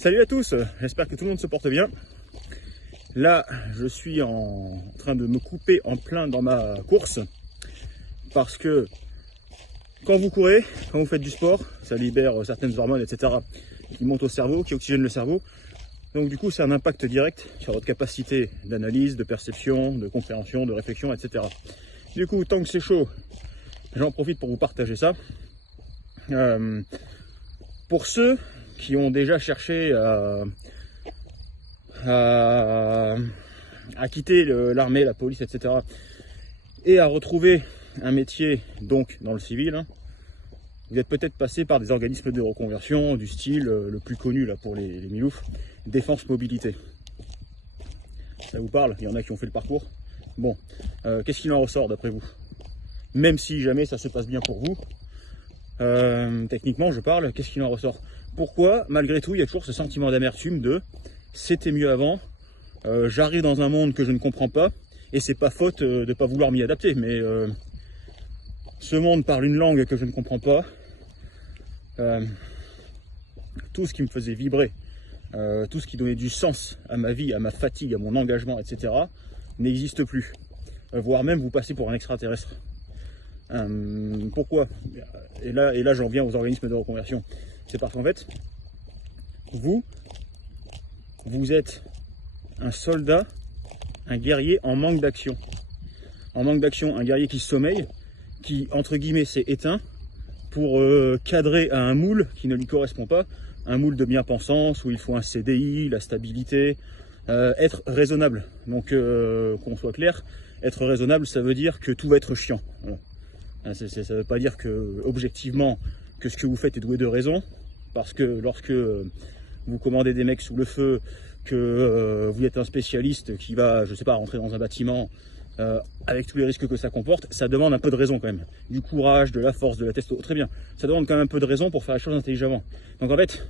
Salut à tous, j'espère que tout le monde se porte bien. Là, je suis en train de me couper en plein dans ma course parce que quand vous courez, quand vous faites du sport, ça libère certaines hormones, etc. qui montent au cerveau, qui oxygènent le cerveau. Donc du coup, c'est un impact direct sur votre capacité d'analyse, de perception, de compréhension, de réflexion, etc. Du coup, tant que c'est chaud, j'en profite pour vous partager ça. Pour ceux qui ont déjà cherché à quitter l'armée, la police, etc. et à retrouver un métier donc dans le civil, hein, vous êtes peut-être passé par des organismes de reconversion du style, le plus connu là pour les miloufs, Défense Mobilité. Ça vous parle? Il y en a qui ont fait le parcours. Bon, qu'est-ce qu'il en ressort d'après vous? Même si jamais ça se passe bien pour vous, techniquement je parle, qu'est-ce qu'il en ressort? Pourquoi malgré tout il y a toujours ce sentiment d'amertume de c'était mieux avant, j'arrive dans un monde que je ne comprends pas, et c'est pas faute de ne pas vouloir m'y adapter, mais ce monde parle une langue que je ne comprends pas. Tout ce qui me faisait vibrer, tout ce qui donnait du sens à ma vie, à ma fatigue, à mon engagement, etc. n'existe plus, voire même vous passez pour un extraterrestre. Pourquoi? Et là j'en viens aux organismes de reconversion. C'est parce qu'en fait, vous êtes un soldat, un guerrier en manque d'action. En manque d'action, un guerrier qui sommeille, qui, entre guillemets, s'est éteint pour cadrer à un moule qui ne lui correspond pas, un moule de bien-pensance où il faut un CDI, la stabilité, être raisonnable. Donc, qu'on soit clair, être raisonnable, ça veut dire que tout va être chiant. Voilà. Ça ne veut pas dire que, objectivement, que ce que vous faites est doué de raison, parce que lorsque vous commandez des mecs sous le feu, que vous êtes un spécialiste qui va, je sais pas, rentrer dans un bâtiment avec tous les risques que ça comporte, ça demande un peu de raison quand même. Du courage, de la force, de la testo, très bien. Ça demande quand même un peu de raison pour faire les choses intelligemment. Donc en fait,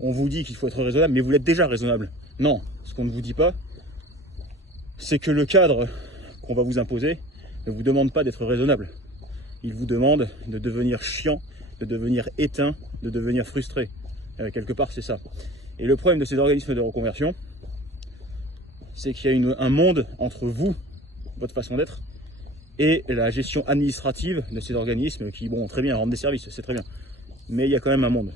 on vous dit qu'il faut être raisonnable, mais vous l'êtes déjà raisonnable. Non, ce qu'on ne vous dit pas, c'est que le cadre qu'on va vous imposer ne vous demande pas d'être raisonnable. Il vous demande de devenir chiant, de devenir éteint, de devenir frustré. Quelque part, c'est ça. Et le problème de ces organismes de reconversion, c'est qu'il y a un monde entre vous, votre façon d'être, et la gestion administrative de ces organismes qui, bon, très bien, rendent des services, c'est très bien. Mais il y a quand même un monde.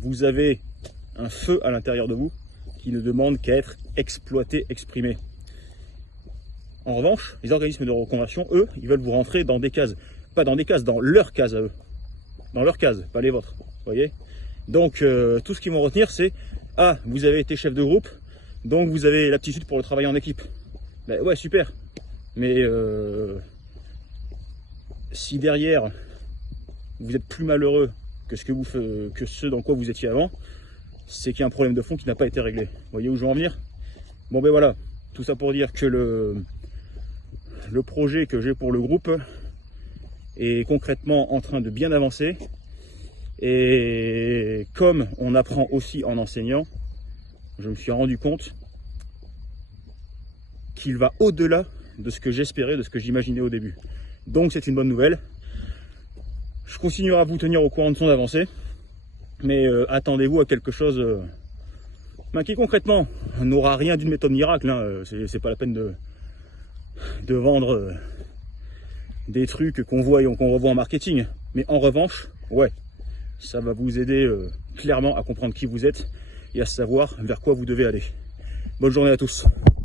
Vous avez un feu à l'intérieur de vous qui ne demande qu'à être exploité, exprimé. En revanche, les organismes de reconversion, eux, ils veulent vous rentrer dans des cases. Pas dans des cases, dans leurs cases à eux. Dans leurs cases, pas les vôtres. Vous voyez? Donc, tout ce qu'ils vont retenir, c'est « Ah, vous avez été chef de groupe, donc vous avez l'aptitude pour le travail en équipe. » Ben ouais, super. Mais si derrière, vous êtes plus malheureux que ce dans quoi vous étiez avant, c'est qu'il y a un problème de fond qui n'a pas été réglé. Vous voyez où je veux en venir? Bon ben voilà, tout ça pour dire que le projet que j'ai pour le groupe est concrètement en train de bien avancer. Et comme on apprend aussi en enseignant, je me suis rendu compte qu'il va au-delà de ce que j'espérais, de ce que j'imaginais au début. Donc c'est une bonne nouvelle. Je continuerai à vous tenir au courant de son avancée, mais attendez-vous à quelque chose qui concrètement n'aura rien d'une méthode miracle. Hein. C'est pas la peine de vendre des trucs qu'on voit et qu'on revoit en marketing. Mais en revanche, ouais, ça va vous aider clairement à comprendre qui vous êtes et à savoir vers quoi vous devez aller. Bonne journée à tous.